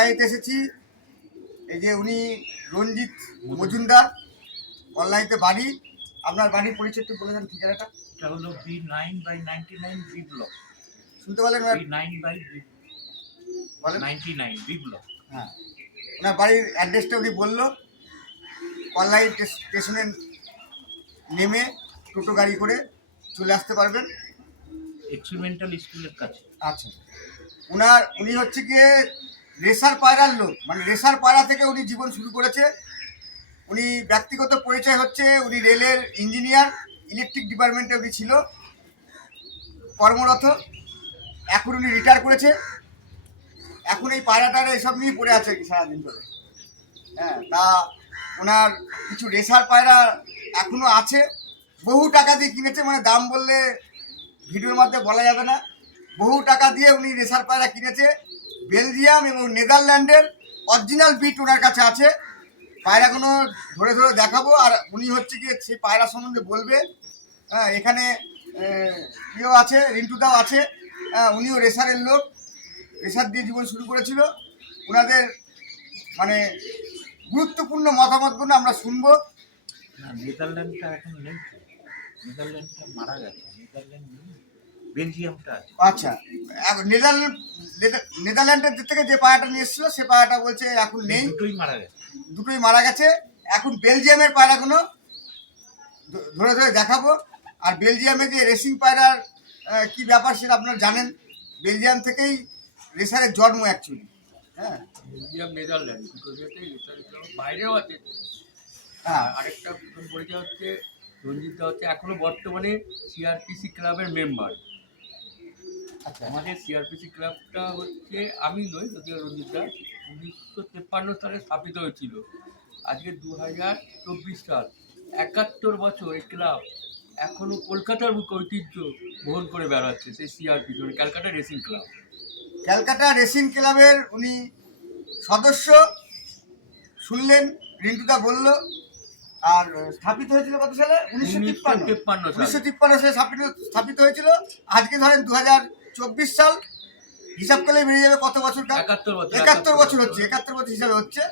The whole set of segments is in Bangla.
কল্যাণীতে এসেছি। এই যে উনি রঞ্জিত মজুমদার, কল্যাণীতে বাড়ি। আপনার বাড়ির পরিচয় একটু বলে দেন ঠিকানাটা। এটা হলো B9/99 বি ব্লক। শুনতে পারলেন? B9/99 B block. হ্যাঁ, ওনার বাড়ির অ্যাড্রেসটা উনি বললো। কল্যাণী স্টেশনে নেমে টোটো গাড়ি করে চলে আসতে পারবেন এক্সপেরিমেন্টাল স্কুলের কাছে। আচ্ছা, উনি হচ্ছে গিয়ে রেসার পায়রার লোক, মানে রেসার পায়রা থেকে উনি জীবন শুরু করেছে। উনি ব্যক্তিগত পরিচয় হচ্ছে উনি রেলের ইঞ্জিনিয়ার, ইলেকট্রিক ডিপার্টমেন্টে উনি ছিল কর্মরত। এখন উনি রিটায়ার করেছে। এখন এই পায়রাটারে এসব নিয়ে পড়ে আছে কি সারাদিন ধরে। হ্যাঁ, তা ওনার কিছু রেসার পায়রা এখনো আছে, বহু টাকা দিয়ে কিনেছে, মানে দাম বললে ভিডিওর মধ্যে বলা যাবে না। বহু টাকা দিয়ে উনি রেসার পায়রা কিনেছে। বেলজিয়াম এবং নেদারল্যান্ডের অরিজিনাল বিট ওনার কাছে আছে। পায়রাগুলো ধরে ধরে দেখাবো, আর উনি হচ্ছে গিয়ে সেই পায়রা সম্বন্ধে বলবে। হ্যাঁ, এখানে ইয়েও আছে, রিন্টুদাও আছে। উনিও রেসারের লোক, রেসার দিয়ে জীবন শুরু করেছিল। ওনাদের মানে গুরুত্বপূর্ণ মতামতগুলো আমরা শুনবো। না, নেদারল্যান্ডটা এখন নেই, নেদারল্যান্ডটা মারা গেছে। নেদারল্যান্ড নেই, বেলজিয়ামটা আছে। আচ্ছা, নেদারল্যান্ডের থেকে যে পায়রাটা নিয়ে এসেছিল সে পায়রাটা বলছে এখন নেই, দুটোই মারা গেছে। দুটোই মারা গেছে। এখন বেলজিয়ামের পায়রাগুলো ধরে ধরে দেখাবো। আর বেলজিয়ামে যে রেসিং পায়রার কি ব্যাপার সেটা আপনারা জানেন। বেলজিয়াম থেকেই রেসারের জন্ম অ্যাকচুয়ালি। হ্যাঁ, বেলজিয়াম নেদারল্যান্ড দুটো দেশেই বাইরেও আছে। হ্যাঁ, আরেকটা পরিচয় হচ্ছে রঞ্জিত হচ্ছে এখনো বর্তমানে সিআরপিসি ক্লাবের মেম্বার। আচ্ছা, আমাদের সিআরপিসি ক্লাবটা হচ্ছে আমি নই, যদিও রঞ্জিত দাস 1953 সালে স্থাপিত হয়েছিল। আজকে 2024 সাল, 71 বছর এই ক্লাব এখনো কলকাতার বুকে ঐতিহ্য বহন করে বেড়াচ্ছে। সেই সিআরপি মানে Calcutta racing club. Calcutta racing ক্লাবের উনি সদস্য, শুনলেন রিন্টুদা বলল। আর স্থাপিত হয়েছিল কত সালে? 1953 সালে স্থাপিত হয়েছিল। আজকে ধরেন 2024 সাল, হিসাব করলে বেরিয়ে যাবে কত বছর। 71 বছর হচ্ছে, 71 বছর হিসাবে হচ্ছে।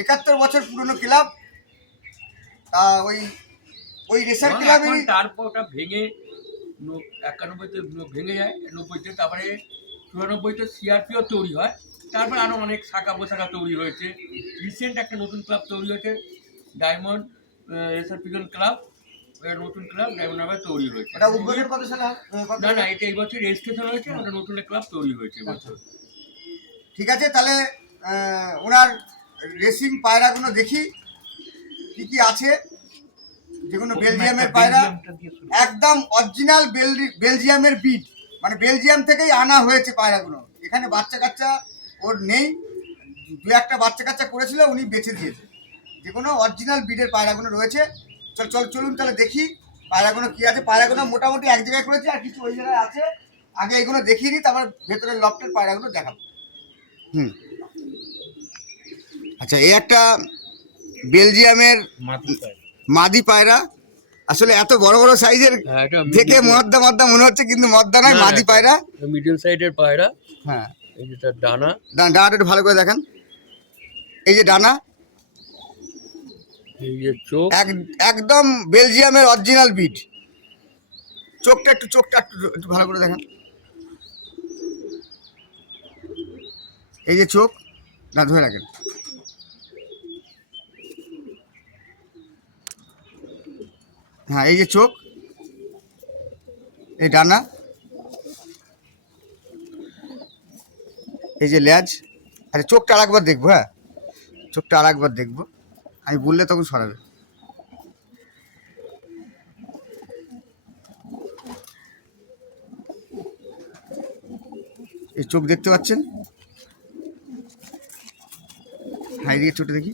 71 বছর পুরনো ক্লাব। তা ওই রেসার ক্লাবে তারপর ওটা ভেঙে 91-তে ভেঙে যায়, 90-তে, তারপরে 94-তে সিআরপিও তৈরি হয়। তারপরে আরও অনেক শাখা পোশাখা তৈরি হয়েছে। রিসেন্ট একটা নতুন ক্লাব তৈরি হয়েছে, ডায়মন্ড রেসার পিজন ক্লাব। নতুন ক্লাব ডায়মন্ড নামে তৈরি হয়েছে। এটা উদ্বোধন কত সালে? না, এটা এই বছর রেজিস্ট্রেশন হয়েছে, ওটা নতুন ক্লাব তৈরি হয়েছে এবছর। ঠিক আছে, তাহলে ওনার রেসিং পায়রাগুলো দেখি কি কি আছে। যেগুলো বেলজিয়ামের পায়রা, একদম অরিজিনাল বেলজিয়ামের বিট, মানে বেলজিয়াম থেকেই আনা হয়েছে পায়রাগুলো। এখানে বাচ্চা কাচ্চা ওর নেই, দু একটা বাচ্চা কাচ্চা করেছিল, উনি বেঁচে দিয়েছে। যে কোনো অরিজিনাল বিটের পায়রাগুলো রয়েছে। চলুন তাহলে দেখি পায়রাগুলো কি আছে। পায়রাগুলো মোটামুটি এক জায়গায় করেছে, আর কিছু ওই জায়গায় আছে। আগে এগুলো দেখিয়ে নিই, তারপর ভেতরের লফটের পায়রাগুলো দেখাবো। আচ্ছা, এই একটা বেলজিয়ামের মাদি পায়রা। আসলে এত বড় বড় সাইজের দেখে মদ্দা মনে হচ্ছে, কিন্তু মদ্দা নয়, মাদি পায়রা, মিডল সাইডের পায়রা। হ্যাঁ, এই যে তার ডানা, ডানাটা একটু ভালো করে দেখান। এই যে ডানা, এই যে চোখ, একদম বেলজিয়ামের অরিজিনাল বিট। চোখটা একটু ভালো করে দেখান। এই যে চোখ, না ধরে রাখেন। হ্যাঁ, এই যে চোখ, এই ডানা, এই যে লেজ। আচ্ছা, চোখটা আরেকবার দেখবো। হ্যাঁ, চোখটা আরেকবার দেখবো, আমি বললে তখন সরাবে। এই চোখ দেখতে পাচ্ছেন? হ্যাঁ, এদিকে চোখটা দেখি।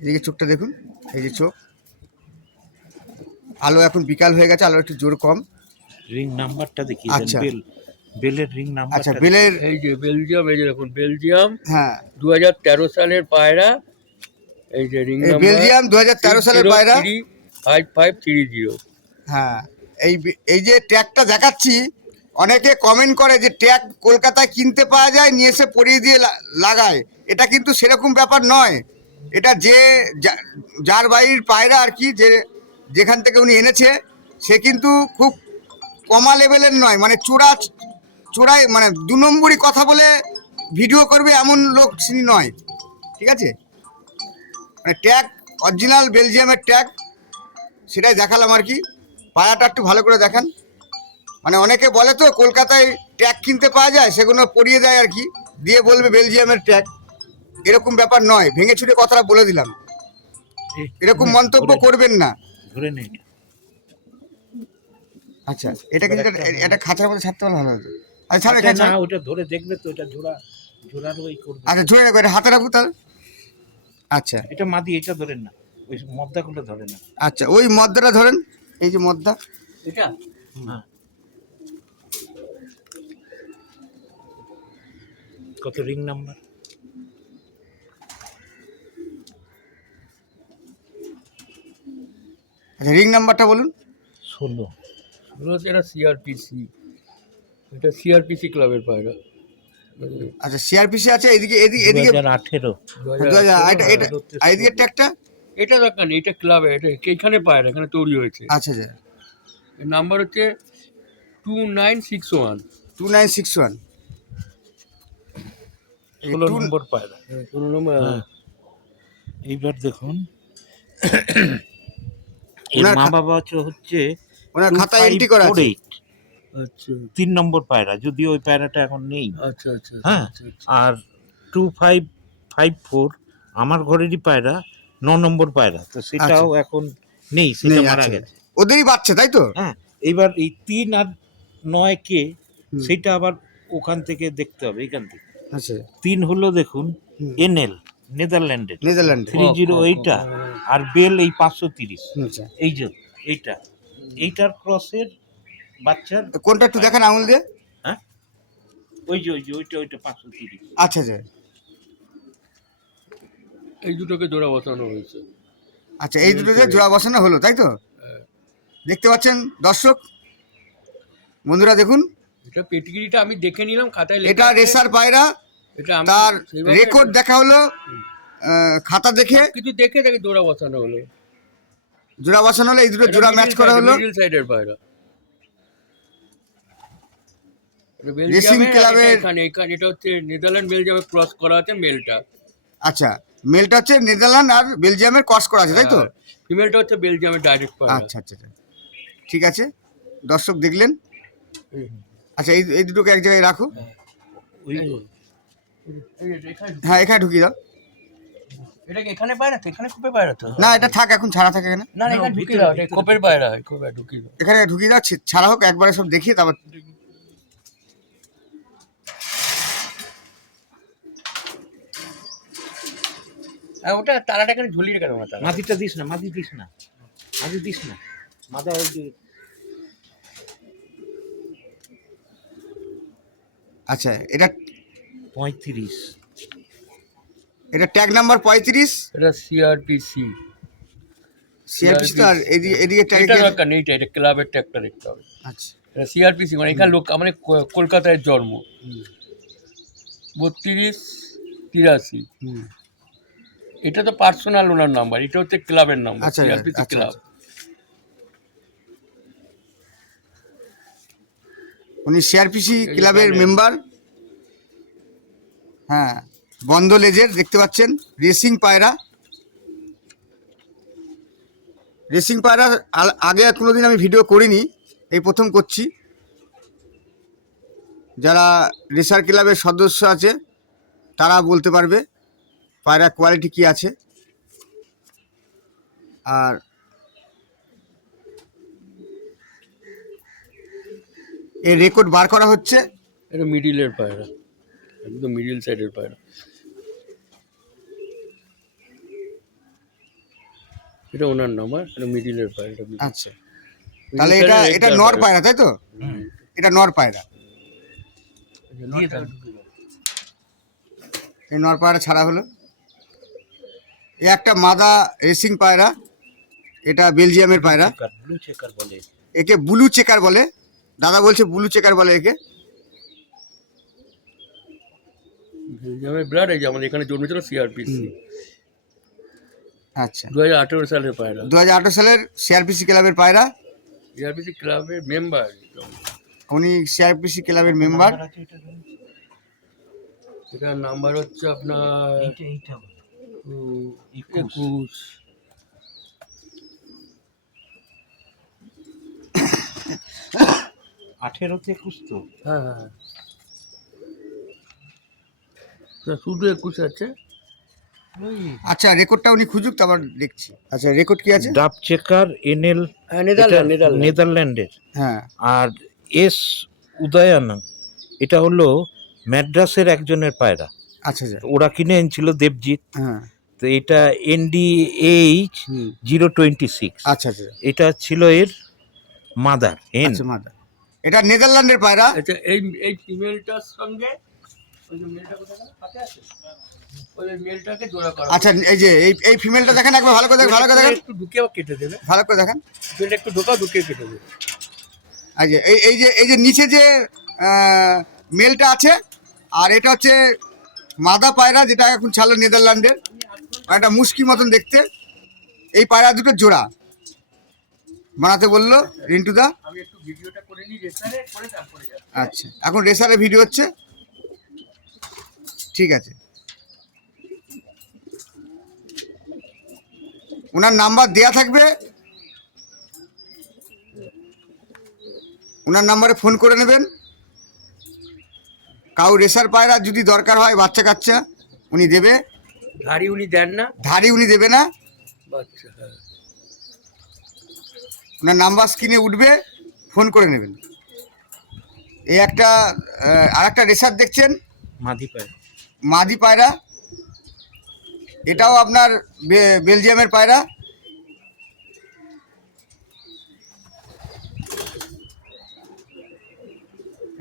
এদিকে চোখটা দেখুন, এই যে চোখ। আলো এখন বিকাল হয়ে গেছে, আলো একটু জোর কম। রিং নাম্বারটা দেখি। আচ্ছা, বেলের রিং নাম্বার। আচ্ছা, বেলের, এই যে বেলজিয়াম, এই যে দেখুন বেলজিয়াম, হ্যাঁ, 2013 সালের পায়রা। এই যে রিং নাম্বার বেলজিয়াম 2013 সালের পায়রা। 5530। হ্যাঁ, এই যে ট্যাগটা দেখাচ্ছি, অনেকে কমেন্ট করে যে ট্যাগ কলকাতায় কিনতে পাওয়া যায়, নিয়ে এসে পরিয়ে দিয়ে লাগায়। এটা কিন্তু সেরকম ব্যাপার নয়। এটা যার বাড়ির পায়রা আর কি, যেখান থেকে উনি এনেছে, সে কিন্তু খুব কমা লেভেলের নয়, মানে চোরাই মানে 2 নম্বরই কথা বলে ভিডিও করবে এমন লোক তিনি নয়, ঠিক আছে? মানে ট্যাগ অরিজিনাল বেলজিয়ামের ট্যাগ, সেটাই দেখালাম আর কি। পায়রাটা একটু ভালো করে দেখান। মানে অনেকে বলে তো কলকাতায় ট্যাগ কিনতে পাওয়া যায়, সেগুলো পরিয়ে দেয় আর কি, দিয়ে বলবে বেলজিয়ামের ট্যাগ। এরকম ব্যাপার নয়, ভেঙে ছুটে কথাটা বলে দিলাম, এরকম মন্তব্য করবেন না। ধরে নেই। আচ্ছা, এটা কিন্তু এটা খাঁচার মধ্যে ছাড়তে পারলে ভালো হতো। আচ্ছা ছাড়ো, না, ওটা ধরে দেখবে তো, এটা জোড়ার ওই করবে। আচ্ছা ধরে রাখো, এটা হাতে রাখো তাহলে। আচ্ছা এটা মাদি, এটা ধরেন না, ওই মদ্দাগুলো ধরে না। আচ্ছা, ওই মদ্দাটা ধরেন, এই যে মদ্দা। এটা হ্যাঁ। কত রিং নাম্বার? আচ্ছা, রিং নাম্বারটা বলুন। 16। এটা সিআরপিসি, এটা সিআরপিসি ক্লাবের পায়রা। আচ্ছা, সিআরপিসি আছে এদিকে, এদিকে 2018। 2018। এদিকে ট্যাগটা। এটা দরকার নেই, এটা ক্লাবে, এটা এইখানে পায়রা এখানে তৈরি হয়েছে। আচ্ছা আচ্ছা, এর নাম্বার হচ্ছে 2961। 2961। 16 নম্বর পায়রা। কোনো নম্বর হ্যাঁ। এইবার দেখুন, এর ওনার মা বাবা হচ্ছে ওনার খাতায় এন্ট্রি করা আছে। 2548, আচ্ছা 3 নম্বর পায়রা, যদিও ওই পায়রাটা এখন নেই। আচ্ছা আচ্ছা হ্যাঁ। আর 2554 আমার ঘরেরই পায়রা, 9 নম্বর পায়রা, তো সেটাও এখন নেই, সেটা নেই, মারা আচ্ছা। গেছে। ওদেরই বাচ্চা তাই তো? হ্যাঁ। এইবার এই 3 আর 9 কে, হুম। সেটা আবার ওখান থেকে দেখতে হবে, এখান থেকে। আচ্ছা, 3 হলো দেখুন হুম। এনএল, নেদারল্যান্ডের নেদারল্যান্ডে। 30 এইটা, আর বেল এই 530। আচ্ছা, এই যে এইটার ক্রসের বাচ্চার। কোনটা একটু দেখান আঙুল দিয়ে। হ্যাঁ, ওই যে ওইটা 530। আচ্ছা আচ্ছা এই দুটোকে জোড়া বসানো হয়েছে। আচ্ছা, এই দুটো যে জোড়া বসানো হলো তাই তো? দেখতে পাচ্ছেন দর্শক বন্ধুরা, দেখুন এটা পেটিগিরিটা আমি দেখে নিলাম খাতায় লেখা এটা আছে। রেসার পায়রা, এটা আমি তার সেইভাবে রেকর্ড দেখা হলো, খাতা দেখে কিছু দেখে তাকে জোড়া বসানো হলো। জোড়া বসানো হলো, এই দুটো জোড়া ম্যাচ করা হলো। মিডল সাইডের পায়রা। রেসিং ক্লাবের। এটা হচ্ছে নেদারল্যান্ড বেলজিয়ামে ক্রস করা আছে মেলটা। আচ্ছা, মেলটা হচ্ছে নেদারল্যান্ড আর বেলজিয়ামের ক্রস করা আছে তাই তো? ফিমেলটা হচ্ছে বেলজিয়ামের ডাইরেক্ট পায়রা। আচ্ছা আচ্ছা আচ্ছা, ঠিক আছে, দর্শক দেখলেন। আচ্ছা, এই দুটোকে এক জায়গায় রাখো। ওই হ্যাঁ, এখানে ঢুকিয়ে দাও। এটা কি এখানে পায়রা তো? এখানে কোপে পায়রা তো? না, এটা থাক, এখন ছাড়া থাকে এখানে। না এখানে ঢুকিয়ে দাও, এটা কোপের পায়রা হয়, কোপে ঢুকিয়ে দাও। এখানে ঢুকিয়ে দাও, ছাড়া হোক, একবারে সব দেখিয়ে তারপর। ওটা তারাটা এখানে ঝুলিয়ে কেন মাথা? মাদিটা দিস না, মাদি দিস না, মাদা ওই যে। আচ্ছা, এটা 35। এটা ট্যাগ নাম্বার 35। এটা সিআরপিসি। সিআরপিসি তো, আর এদিকে ট্যাগ। এটা দরকার নেই, এটা ক্লাবের ট্যাগটা দেখতে হবে। আচ্ছা, এটা সিআরপিসি, মানে এখানে লোক মানে কলকাতায় জন্ম। 3283। এটা তো পার্সোনাল ওনার নাম্বার, এটা হচ্ছে ক্লাবের নাম্বার, আচ্ছা, সিআরপিসি আচ্ছা, ক্লাব। উনি সিআরপিসি ক্লাবের মেম্বার। হ্যাঁ, বন্ধ লেজের দেখতে পাচ্ছেন, রেসিং পায়রা। রেসিং পায়রা আগে কোনোদিন আমি ভিডিও করিনি, এই প্রথম করছি। যারা রেসার ক্লাবের সদস্য আছে তারা বলতে পারবে পায়রা কোয়ালিটি কি আছে। আর এর রেকর্ড বার করা হচ্ছে। এটা মিডিলের পায়রা, একদম মিডিল সাইডের পায়রা। এটা ওনার নাম্বার, এটা মিডিলের পায়রা। আচ্ছা, তাহলে এটা নর পায়রা তাই তো? এটা নর পায়রা, এই নর পায়রা ছাড়া হলো। এই একটা মাদা রেসিং পায়রা, এটা বেলজিয়ামের পায়রা, ব্লু চেকার বলে। একে ব্লু চেকার বলে, দাদা বলছে ব্লু চেকার বলে একে। বেলজিয়ামের ব্লাড এই যে আমাদের এখানে জন্মেছিল সিআরপিসি, আচ্ছা, 2018 সালের পায়রা। 2018 সালের সিআরপিসি ক্লাবের পায়রা, সিআরপিসি ক্লাবের মেম্বার। উনি সিআরপিসি ক্লাবের মেম্বার। নাম্বার আছে এটা? এটার নাম্বার হচ্ছে আপনার এইটা 21। 18 তে 21 তো। হ্যাঁ হ্যাঁ, শুধু 21 আছে। ওই আচ্ছা, রেকর্ডটা উনি খুঁজুক, তারপর দেখছি। আচ্ছা, রেকর্ড কি আছে? ডাব চেকার এনএল হ্যাঁ, নেদারল্যান্ড। নেদারল্যান্ডের। হ্যাঁ, আর এস উদয়ানন এটা হলো ম্যাড্রাসের একজনের পায়রা। আচ্ছা আচ্ছা, ওরা কিনে এনেছিল দেবজিৎ। হ্যাঁ, তো এটা NDH 026। আচ্ছা আচ্ছা, এটা ছিল এর মাদার হেন। আচ্ছা মাদা, এটা নেদারল্যান্ডের পায়রা। আচ্ছা, এই ফিমেলটার সঙ্গে ওই যে মেলটা কোথায় গেল? হাতে আছে? ওই মেলটাকে জোড়া করা। আচ্ছা, এই যে এই ফিমেলটা দেখেন, একবার ভালো করে দেখেন, ভালো করে দেখেন, একটু ঢুকে আবার কেটে দেবে। ভালো করে দেখেন। মেলটা একটু ঢোকাও, ঢুকিয়ে কেটে দেবে। এই যে এই যে নিচে যে মেলটা আছে, আর এটা হচ্ছে মাদা পায়রা, যেটা এখন ছাড়লো নেদারল্যান্ডের, আর একটা মুশকি মতন দেখতে। এই পায়রা দুটো জোড়া বানাতে বললো রিন্টু দা। আমি একটু ভিডিওটা করে নিই, রেসারে করে তারপরে যাবো। আচ্ছা, এখন রেসারে ভিডিও হচ্ছে, ঠিক আছে। ওনার নাম্বার দেয়া থাকবে, ওনার নাম্বারে ফোন করে নেবেন। কাউ রেসার পায়রা যদি দরকার হয়, বাচ্চা কাচ্চা উনি দেবে, ধাড়ি উনি দেন না। ধাড়ি উনি দেবে না। বাচ্চা, হ্যাঁ। ওনার নাম্বার স্ক্রিনে উঠবে, ফোন করে নেবেন। এই একটা আর একটা রেসার দেখছেন, মাদি পায়রা। মাদি পায়রা, এটাও আপনার বেলজিয়ামের পায়রা।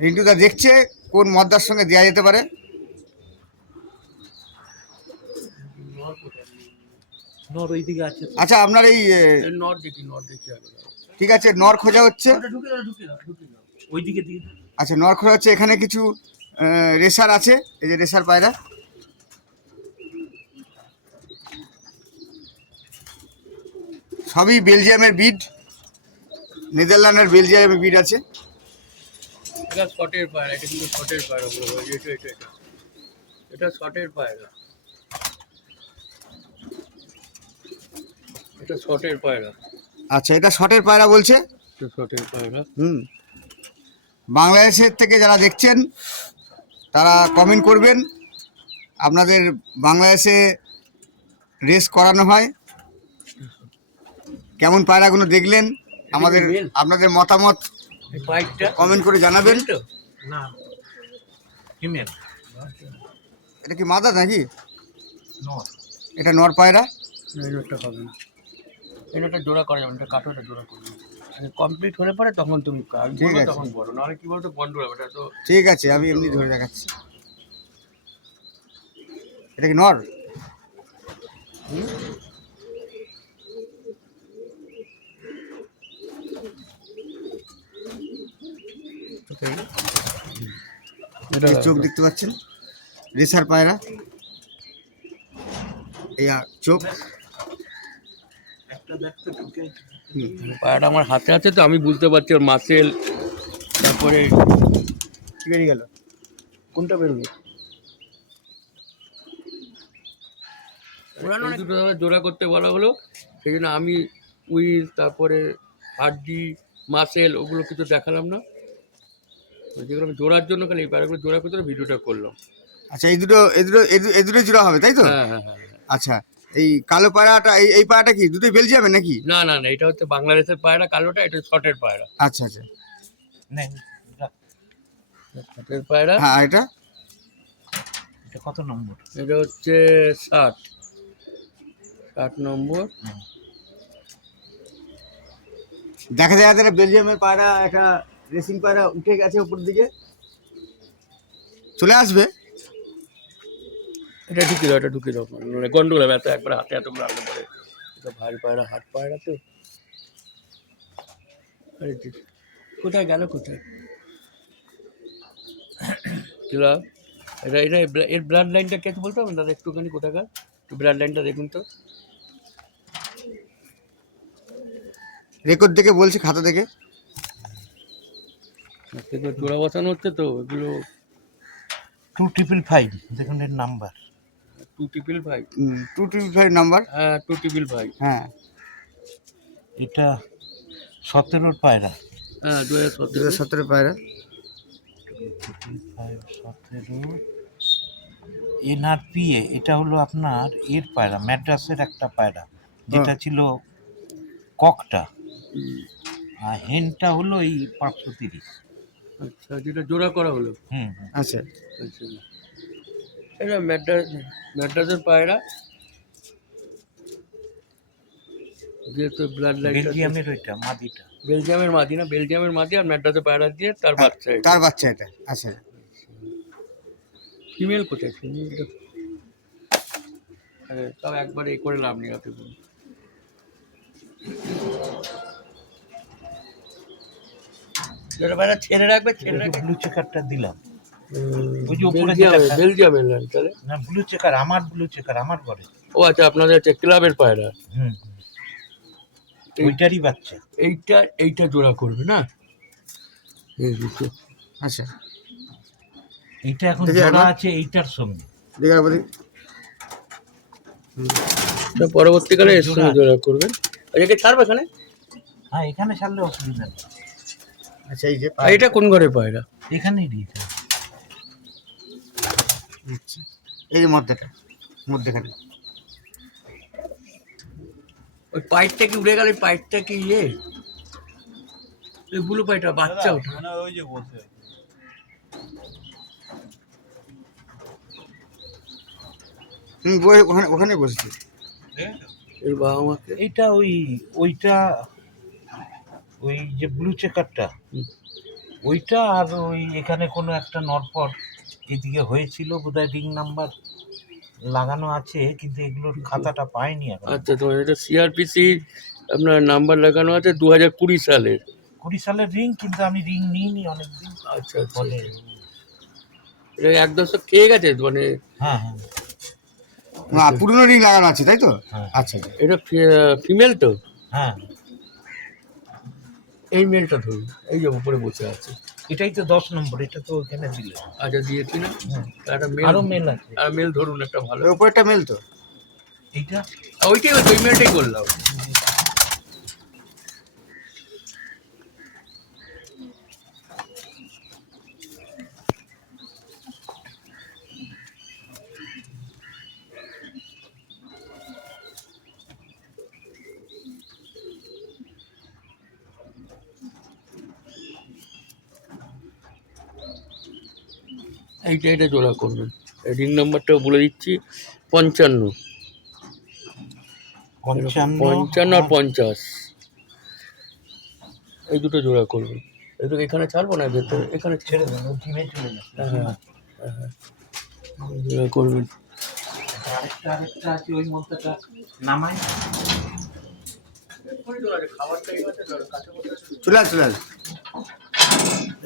রিন্টুদা দেখছে কোন মদ্দার সঙ্গে দেওয়া যেতে পারে। নর ওইদিকে আছে তো। আচ্ছা, আপনার এই নট দেখি আগে। ঠিক আছে, নর খোঁজা হচ্ছে। ওটা ঢুকে দাও। ওইদিকে দিয়ে দাও। আচ্ছা, নর খোঁজা হচ্ছে। এখানে কিছু রেসার আছে, এই যে রেসার পায়রা। সবই বেলজিয়ামের বিড, নেদারল্যান্ডের বেলজিয়ামের বিড আছে। এটা শটের পায়রা, এটা কিন্তু শটের পায়রা বলবো। এটা শটের পায়রা, এটা শটের পায়রা। আচ্ছা, এটা শটের পায়রা বলছে। এটা শটের পায়রা। বাংলাদেশের থেকে যারা দেখছেন তারা কমেন্ট করবেন। আপনাদের বাংলাদেশে রেস করানো হয়, কেমন পায়রাগুলো দেখলেন, আমাদের আপনাদের মতামত এই পাইপটা কমেন্ট করে জানাবেন। তো না ফিমেল এটা কি মাদা নাকি? নর। এটা নর পায়রা। এটা হবে না, এটা জোড়া করা যাবে না, এটা কাটোটা জোড়া করবে। কমপ্লিট হলে পরে তখন তুমি ঠিক আছে। তখন বলো, নাহলে কি বলতো বন্ধ হবে। এটা তো ঠিক আছে, আমি এমনি ধরে দেখাচ্ছি। এটা কি নর? এই চোখ দেখতে পাচ্ছেন, রেসার পায়রা। এই চোখ। একটা দেখতে ঢুকে পায়রাটা আমার হাতে আছে তো আমি বুঝতে পারছি ওর মাসেল। তারপরে কি বেরিয়ে গেল? কোনটা বেরোলো? এই দুটো জোড়া করতে বলা হলো, সেই জন্য আমি উইল, তারপরে হাড্ডি, মাসেল ওগুলো কিছু দেখালাম না, যেগুলো আমি জোড়ার জন্য খালি এই পায়রাগুলো জোড়া করতে ভিডিওটা করলাম। আচ্ছা, এই দুটো জোড়া হবে, তাই তো? হ্যাঁ হ্যাঁ হ্যাঁ। আচ্ছা, এই কালো পায়রাটা, এই পায়রাটা কি দুটোই বেলজিয়ামের নাকি? না না না, এটা হচ্ছে বাংলাদেশের পায়রা, কালোটা এটা শর্টের পায়রা। আচ্ছা আচ্ছা, নেই। শর্টের পায়রা। হ্যাঁ, এটা এটা কত নম্বর? এটা হচ্ছে 60 নম্বর। দেখা যায় যারা বেলজিয়ামের পায়রা, একটা রেসিং পায়রা উঠে গেছে উপর দিকে, চলে আসবে। এটা ঢুকিয়ে দাও, এটা ঢুকিয়ে দাও, মানে গন্ডগোল হবে। এত একবার হাতে এতগুলো আনতে পারে, এটা ভারী পায়রা, হাট পায়রা তো। আরে কোথায় গেল কোথায়? কিলা এটা এটা এর ব্লাড লাইনটা কে বলতে হবে দাদা একটুখানি কোথাকার? একটু ব্লাড লাইনটা দেখুন তো। রেকর্ড দেখে বলছি, খাতা দেখে। জোড়া বসানো হচ্ছে তো এগুলো। 2555 দেখুন এর নাম্বার। 255। 225 নাম্বার। হ্যাঁ 255। হ্যাঁ, এটা 17 পায়রা। হ্যাঁ 2017। 2017 পায়রা। 17 এনআরপিএ। এটা হলো আপনার এর পায়রা, ম্যাড্রাসের একটা পায়রা, যেটা ছিল ককটা, আর হেনটা হলো এই 530। আচ্ছা যেটা জোড়া করা হলো। হুম। আচ্ছা, আচ্ছা এটা ম্যাড্রাসের পায়রা, যেহেতু ব্লাড লাইন বেলজিয়ামের ওইটা মাদিটা। বেলজিয়ামের মাদি না, বেলজিয়ামের মাদি আর ম্যাড্রাসের পায়রা দিয়ে তার বাচ্চা এটা। তার বাচ্চা এটা। আচ্ছা, ফিমেল কোথায়? ফিমেলটা তাও একবার এ করে লাভ নেই, আপনি বলুন। যেটা পায়রা ছেড়ে রাখবে, ছেড়ে রাখবে। ব্লু চেকারটা দিলাম, ওই যে উপরে যেটা বেলজিয়ামের লাইন তাহলে। না, ব্লু চেকার আমার, ব্লু চেকার আমার ঘরে। ও আচ্ছা আপনাদের হচ্ছে ক্লাবের পায়রা। হুম, ওইটারই বাচ্চা। এইটা জোড়া করবে না? এই দুটো। আচ্ছা, এইটা এখন দেখি জোড়া একবার। আছে এইটার সঙ্গে। দেখে বলি। পরবর্তীকালে এর সঙ্গে জোড়া করবেন। এটাকে ছাড়বে এখানে? হ্যাঁ, এখানে ছাড়লে অসুবিধা নেই। আচ্ছা, এই যে আর এটা কোন ঘরে পায়রা? এখানেই দিয়েছে। আচ্ছা, এই যে মধ্যেখানে। ওই পাইপটা কি উড়ে গেল? ওই পাইপটা কি ইয়ে? ওই ব্লু পাইপটা বাচ্চা ওঠা। ওই যে বসে ওখানে বসেছি। এর বাবা মাকে এইটা ওইটা ওই যে ব্লু চেকারটা, ওইটা আর ওই এখানে কোনো একটা নরপট এদিকে হয়েছিল বোধহয়, রিং নাম্বার লাগানো আছে, কিন্তু এগুলোর খাতাটা পাইনি এখন। আচ্ছা তোমার এটা সিআরপিসি আপনার নাম্বার লাগানো আছে 2020 সালের। 20 সালের রিং, কিন্তু আমি রিং নিইনি অনেকদিন। আচ্ছা আচ্ছা ফলে এটা এক দশক খেয়ে গেছে মানে। হ্যাঁ হ্যাঁ না, পুরনো রিং লাগানো আছে তাই তো? হ্যাঁ। আচ্ছা, এটা ফিমেল তো? হ্যাঁ, এই মেলটা ধরুন, এই যে উপরে বসে আছে। এটাই তো 10 নম্বর, এটা তো ওখানে দিলে। আচ্ছা দিয়েছি না? হুম। একটা মেল, আরো মেল আছে। আর মেল ধরুন একটা ভালো। ওই উপরেরটা মেল তো? এইটা ওইটাই ওই মেলটাই বললাম। এইটা জোড়া করবেন। রিং নাম্বারটাও বলে দিচ্ছি, 55। 55 আর 50, এই দুটো জোড়া করবেন। এই দুটো এখানে ছাড়বো না, ভেতরে এখানে ছেড়ে দেন, ও জিমে চলে যাচ্ছে। হ্যাঁ হ্যাঁ জোড়া করবেন। আরেকটা আছে, ওই মধ্যটা নামাই। চলে আস।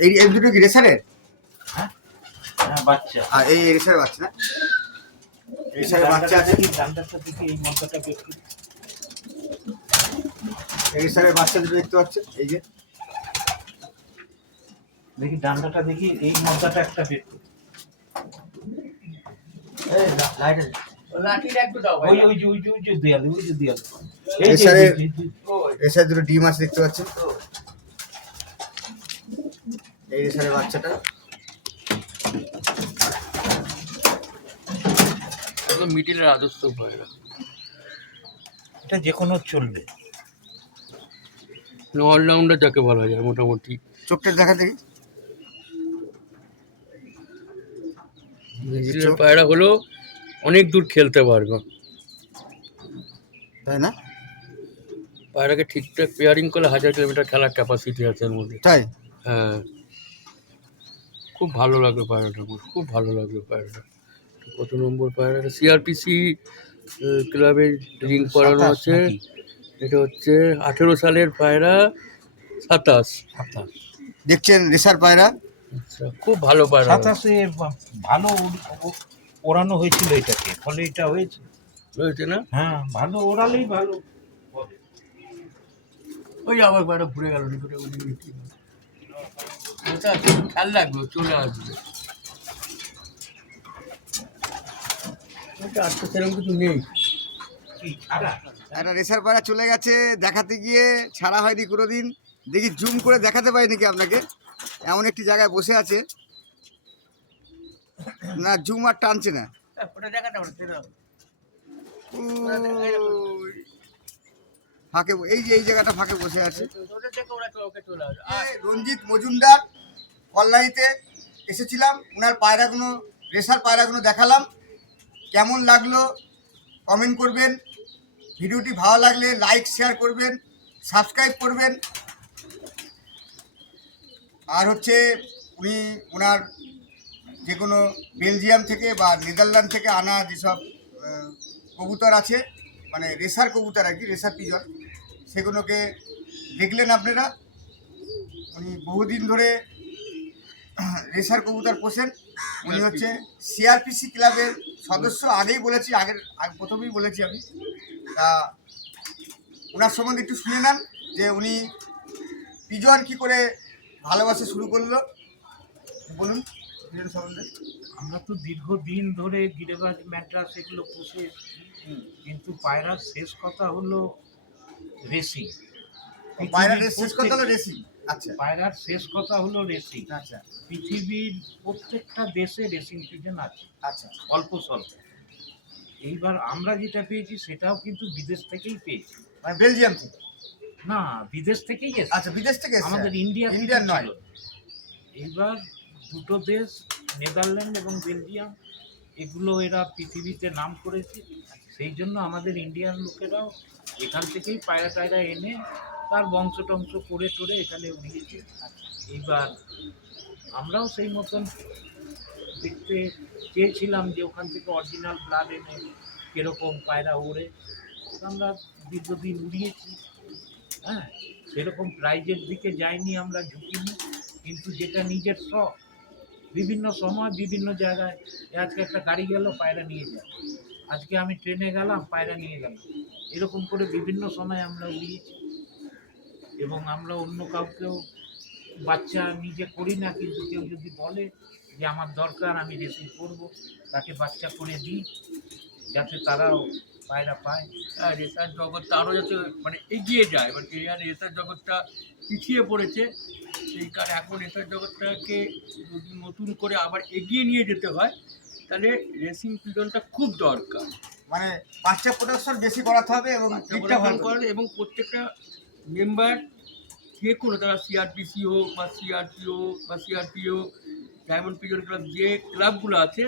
এই দুটো কি রেসারের? হ্যাঁ, বাচ্চা। আর এই রেসারের বাচ্চা না? রেসারের বাচ্চা আছে। ডান্ডাটা দেখি, এই মধ্যটা বের করি। এই রেসারের বাচ্চা দুটো দেখতে পাচ্ছেন, এই যে। দেখি ডান্ডাটা দেখি, এই মধ্যটা একটা বের করি। ওই যে দেয়ালে, এই যে রেসারের দুটো ডিম আছে দেখতে পাচ্ছেন। এই রেসারের বাচ্চাটা। মিডিলের আদর্শ পায়রা। এটা যে কোনো চলবে। অলরাউন্ডার যাকে বলা যায় মোটামুটি। চোখটা দেখা দেখি। মিডিলের পায়রা হলো অনেক দূর খেলতে পারবে, তাই না? পায়রাকে ঠিকঠাক পেয়ারিং করলে 1000 কিলোমিটার খেলার ক্যাপাসিটি আছে এর মধ্যে। তাই? হ্যাঁ খুব ভালো লাগবে পায়রাটা, আমার খুব ভালো লাগবে পায়রাটা। কত নম্বর পায়রাটা? সিআরপিসি ক্লাবে রিং করানো 27 আছে। নাকি? এটা হচ্ছে 18 সালের পায়রা 27। 27 দেখছেন রেসার পায়রা। আচ্ছা, খুব ভালো পায়রা। 27-এ ভালো ওড়ানো হয়েছিল এটাকে, ফলে এটা হয়েছে। রয়েছে না? হ্যাঁ, ভালো ওড়ালেই ভালো হবে। ওই আবার পায়রা ঘুরে গেল নিকটে ওদিকে। ওটা খেয়াল রাখবে, চলে আসবে। ওটা আজকে সেরকম কিছু নেই। কি ছাড়া? একটা রেসার পায়রা চলে গেছে, দেখাতে গিয়ে ছাড়া হয়নি কোনোদিন। দেখি জুম করে দেখাতে পারি নাকি আপনাকে। এমন একটি জায়গায় বসে আছে, না জুম আর টানছে না। ওটা দেখাতে পারছে না। ওই ফাঁকে, এই যে এই জায়গাটা ফাঁকে বসে আছে। ওটা দেখে ওকে চলে আসবে। এই রঞ্জিত মজুমদার কল্যাণীতে এসেছিলাম, ওনার পায়রাগুলো, রেসার পায়রাগুলো দেখালাম। কেমন লাগলো কমেন্ট করবেন, ভিডিওটি ভালো লাগলে লাইক শেয়ার করবেন, সাবস্ক্রাইব করবেন। আর হচ্ছে উনি ওনার যে কোনো বেলজিয়াম থেকে বা নেদারল্যান্ড থেকে আনা যেসব কবুতর আছে, মানে রেসার কবুতর আর কি, রেসার পিজন, সেগুলোকে দেখলেন আপনারা। উনি বহুদিন ধরে রেসার কবুতর পোষেন। উনি হচ্ছে সিআরপিসি ক্লাবের সদস্য, আগেই বলেছি, প্রথমেই বলেছি আমি। তা ওনার সম্বন্ধে একটু শুনে নেন যে উনি পিজন কী করে ভালোবাসা শুরু করলো, বলুন পিজন সম্বন্ধে। আমরা তো দীর্ঘদিন ধরে গিরিবাজ ম্যাড্রাস এগুলো পুষে এসেছি, কিন্তু পায়রার শেষ কথা হলো রেসিং। পায়রার শেষ কথা হলো রেসিং। আচ্ছা পায়রার শেষ কথা হলো রেসিং। আচ্ছা পৃথিবীর প্রত্যেকটা দেশে রেসিং পিজন আছে, আচ্ছা। অল্প স্বল্প। এইবার আমরা যেটা পেয়েছি সেটাও কিন্তু বিদেশ থেকেই পেয়েছি। মানে বেলজিয়াম থেকে? না, বিদেশ থেকেই এসেছে। আচ্ছা, বিদেশ থেকে এসেছে। আমাদের ইন্ডিয়ান নয়। এইবার দুটো দেশ, নেদারল্যান্ড এবং বেলজিয়াম, এগুলো এরা পৃথিবীতে নাম করেছে। সেই জন্য আমাদের ইন্ডিয়ান লোকেরাও এখান থেকেই পায়রা টায়রা এনে তার বংশ টংশ করে টোরে এখানে উড়িয়েছে। এইবার আমরাও সেই মতন দেখতে চেয়েছিলাম যে ওখান থেকে অরিজিনাল ব্লাড এনে কীরকম পায়রা ওড়ে। আমরা দীর্ঘদিন উড়িয়েছি। হ্যাঁ, সেরকম প্রাইজের দিকে যাইনি, আমরা ঝুঁকিনি, কিন্তু যেটা নিজের শখ, বিভিন্ন সময় বিভিন্ন জায়গায়, আজকে একটা গাড়ি গেল পায়রা নিয়ে যায়, আজকে আমি ট্রেনে গেলাম পায়রা নিয়ে গেলাম, এরকম করে বিভিন্ন সময় আমরা উড়িয়েছি। এবং আমরা অন্য কাউকেও বাচ্চা নিজে করি না, কিন্তু কেউ যদি বলে যে আমার দরকার, আমি রেসিং করব, তাকে বাচ্চা করে দিই যাতে তারাও পায়রা পায়। আর রেসার জগৎটা আরও যাতে মানে এগিয়ে যায়, মানে রেসার জগৎটা পিছিয়ে পড়েছে, সেই কারণে এখন রেসার জগৎটাকে যদি নতুন করে আবার এগিয়ে নিয়ে যেতে হয়, তাহলে রেসিং পিজনটা খুব দরকার। মানে বাচ্চা প্রোডাকশন বেশি করাতে হবে এবং দিকটা ভালো করে, এবং প্রত্যেকটা মেম্বার যে কোনো, তারা সিআরপিসি হোক বা সিআরপি হোক বা সিআরপি হোক, ডায়মন্ড পিজন ক্লাব, যে ক্লাবগুলো আছে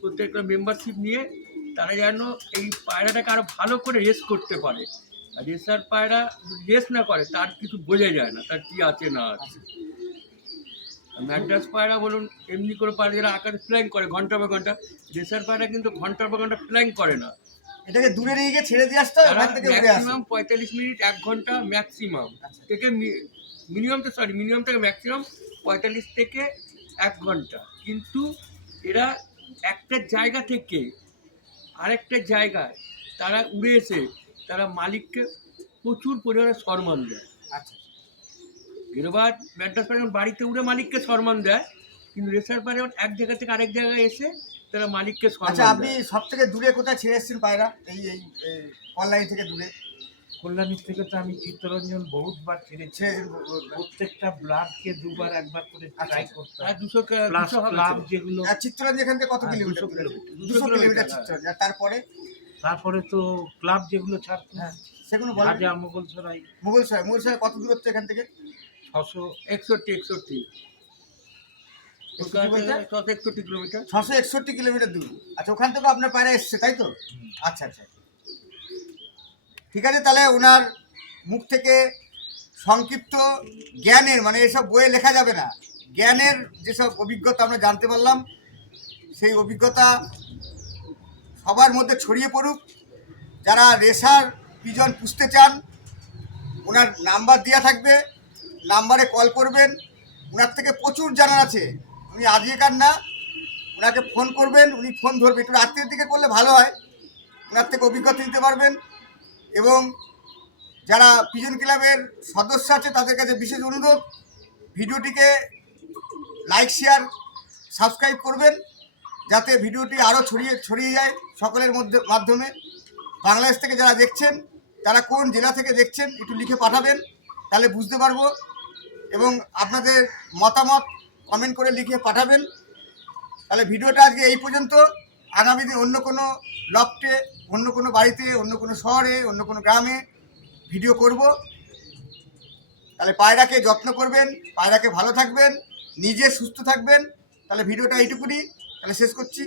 প্রত্যেকটা মেম্বারশিপ নিয়ে তারা যেন এই পায়রাটাকে আরও ভালো করে রেস করতে পারে। আর রেসার পায়রা যদি রেস না করে তার কিছু বোঝা যায় না, তার কী আছে না আছে। ম্যাড্রাস পায়রা বলুন, এমনি করে পায়রা যারা আকারে ফ্ল্যাং করে ঘন্টা বা ঘন্টা, রেসার পায়রা কিন্তু ঘন্টা বা ঘন্টা ফ্ল্যাং করে না। এটাকে দূরে নিয়ে গিয়ে ছেড়ে দিয়ে আসতে হবে, ওখান থেকে উড়ে আসে। ম্যাক্সিমাম 45 মিনিট, 1 ঘন্টা ম্যাক্সিমাম থেকে, মিনিমাম থেকে ম্যাক্সিমাম 45 থেকে 1 ঘন্টা। কিন্তু এরা একটা জায়গা থেকে আরেকটা জায়গায় তারা উড়ে এসে তারা মালিককে প্রচুর পরিমাণে সম্মান দেয়। আচ্ছা, গিরবাজ ম্যাড্রাস পায়রা বাড়িতে উড়ে মালিককে সম্মান দেয়, কিন্তু রেসার পায়রা এক জায়গা থেকে আরেক জায়গায় এসে তারা মালিককে আচ্ছা। সম্মান আপনি দেয়। সব থেকে দূরে কোথায় ছেড়ে এসেছেন পায়রা, এই এই অনলাইন থেকে দূরে? কল্যাণীর থেকে তো আমি চিত্তরঞ্জন বহুতবার ছেড়েছি, প্রত্যেকটা ব্লাডকে দুবার একবার করে ট্রাই করতাম। আর 200 প্লাস ক্লাব যেগুলো, চিত্তরঞ্জন এখান থেকে কত হ্যাঁ, কিলোমিটার? 200 কিলোমিটার। 200 কিলোমিটার চিত্তরঞ্জন। তারপরে তারপরে তো ক্লাব যেগুলো ছাড়তো, হ্যাঁ সেগুলো বলেন। রাজা মোগলসরাই, মুঘলসরাই কত দূরত্ব এখান থেকে? 61 কিলোমিটার। 661 কিলোমিটার দূর। আচ্ছা, ওখান থেকে আপনার পায়রা এসছে তাই তো? আচ্ছা আচ্ছা, ঠিক আছে। তাহলে ওনার মুখ থেকে সংক্ষিপ্ত জ্ঞানের, মানে এসব বইয়ে লেখা যাবে না, জ্ঞানের যেসব অভিজ্ঞতা আমরা জানতে পারলাম, সেই অভিজ্ঞতা সবার মধ্যে ছড়িয়ে পড়ুক যারা রেসার পিজন পুষতে চান ওনার নাম্বার দেওয়া থাকবে, নাম্বারে কল করবেন। ওনার থেকে প্রচুর জানার আছে, উনি আজকেকার না, ওনাকে ফোন করবেন, উনি ফোন ধরবে। একটু রাত্রের দিকে করলে ভালো হয়, ওনার থেকে অভিজ্ঞতা নিতে পারবেন। এবং যারা পিজন ক্লাবের সদস্য আছে তাদের কাছে বিশেষ অনুরোধ, ভিডিওটিকে লাইক শেয়ার সাবস্ক্রাইব করবেন, যাতে ভিডিওটি আরও ছড়িয়ে যায় সকলের মাধ্যমে। বাংলাদেশ থেকে যারা দেখছেন তারা কোন জেলা থেকে দেখছেন একটু লিখে পাঠাবেন, তাহলে বুঝতে পারবো। এবং আপনাদের মতামত কমেন্ট করে লিখে পাঠাবেন। তাহলে ভিডিওটা আজকে এই পর্যন্ত। আগামী দিন অন্য কোনো লফটে, অন্য কোনো বাড়িতে, অন্য কোনো শহরে, অন্য কোনো গ্রামে ভিডিও করব। তাহলে পায়রাকে যত্ন করবেন, পায়রাকে ভালো থাকবেন, নিজে সুস্থ থাকবেন। তাহলে ভিডিওটা এইটুকুনি, তাহলে শেষ করছি।